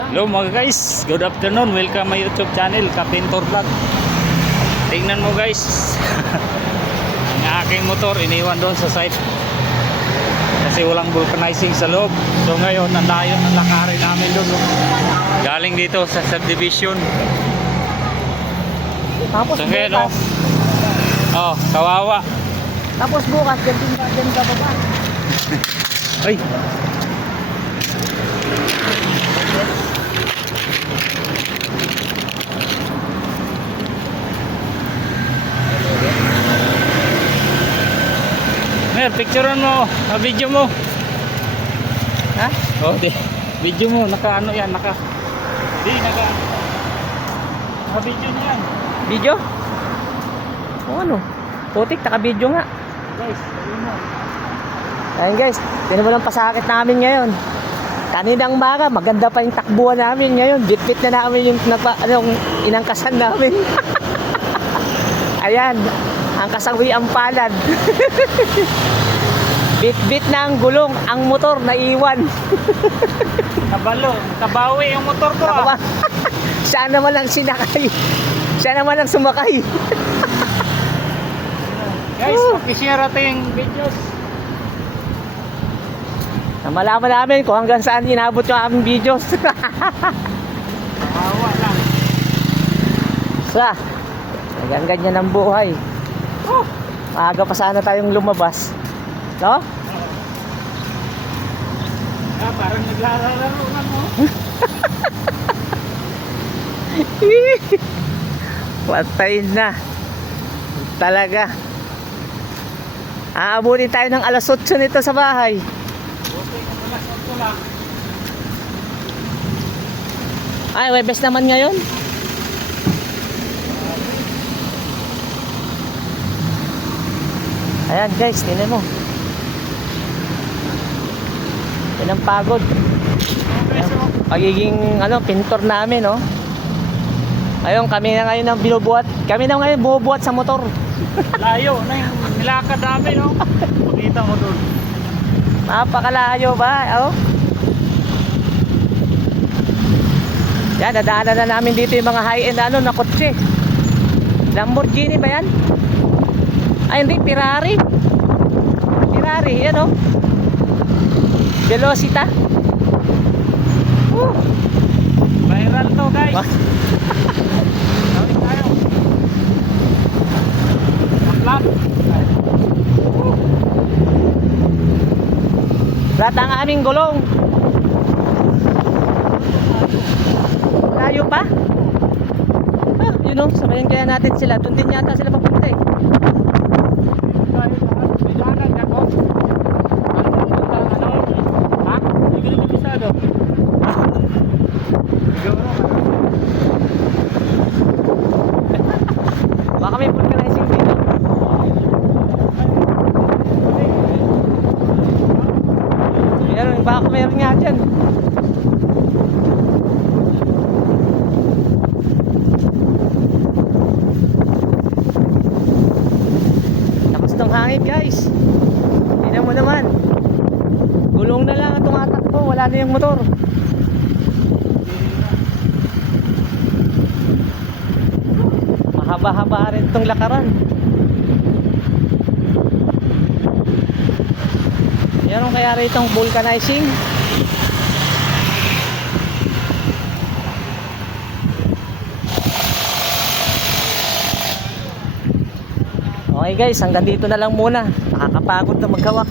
Hello mga guys, good afternoon. Welcome my YouTube channel, Kapintor Vlog. Tingnan mo guys, ang aking motor iniwan doon sa site kasi walang vulcanizing sa loob. So ngayon, ang layo ng lakarin namin doon. Galing dito sa subdivision. Tapos So ngayon, bukas, oh, kawawa. tapos bukas, dyan ka baba. Ay, Mer, picturean mo, video mo. Ha? Okay. Video mo, naka ano yan, naka. Di, naka. Naka-video niya yan. Video? O ano? Putik, naka-video nga. Guys, ayun mo. Ayun guys, tinan mo lang pasakit namin ngayon. Kaninang umaga, maganda pa yung takbuhan namin ngayon. Bit-bit na namin yung inangkasan namin. Ayan, ang kasawi ang palad. Bit-bit na ang gulong, ang motor naiwan. Nabalo, nabawi yung motor ko. Ako ba? Siya naman lang sinakay. Siya naman lang sumakay. Guys, pakishare natin yung videos. Malaman namin kung hanggang saan inabot yung aming videos. Awa lang. Sa, hanggang ganyan ang buhay. Oh, maaga pa sana tayong lumabas. No? Ah, parang naglalaro na mo. Patay na. Talaga. Aabunin tayo ng alas 8 nito sa bahay. Okay, kung alas 8 lang. Ay, Webes naman ngayon. Ayan guys, tingnan mo. Yan ang pagod. Pagiging pintor namin, no? Ayun, kami na ngayon ang binubuhat. Kami na ngayon bumubuhat sa motor. Layo na yung nilakad namin, no? Pakita mo doon. Napakalayo ba? Oh. Yan, nadaanan na namin dito yung mga high-end na kotse. Lamborghini ba yan? Ay hindi, Ferrari. Ferrari, yan o. Velocita. Viral to guys. Gawin tayo. Upload. Lahat ang aming gulong. Layo pa? Ah, yun o, sabayan kaya natin sila. Doon din yata sila papunta eh. Bilangan ako. Ha? Hindi ka na bisado. Baka may vulcanizing dito. Meron, baka meron nga dyan. Lakas ng hangin guys. Tingnan mo naman. Gulong na lang ang tumatakbo. Wala na yung motor. Mahaba-haba rin itong lakaran. Yan kaya rin itong vulcanizing. Okay guys, hanggang dito na lang muna. Nakakapagod na maghawak.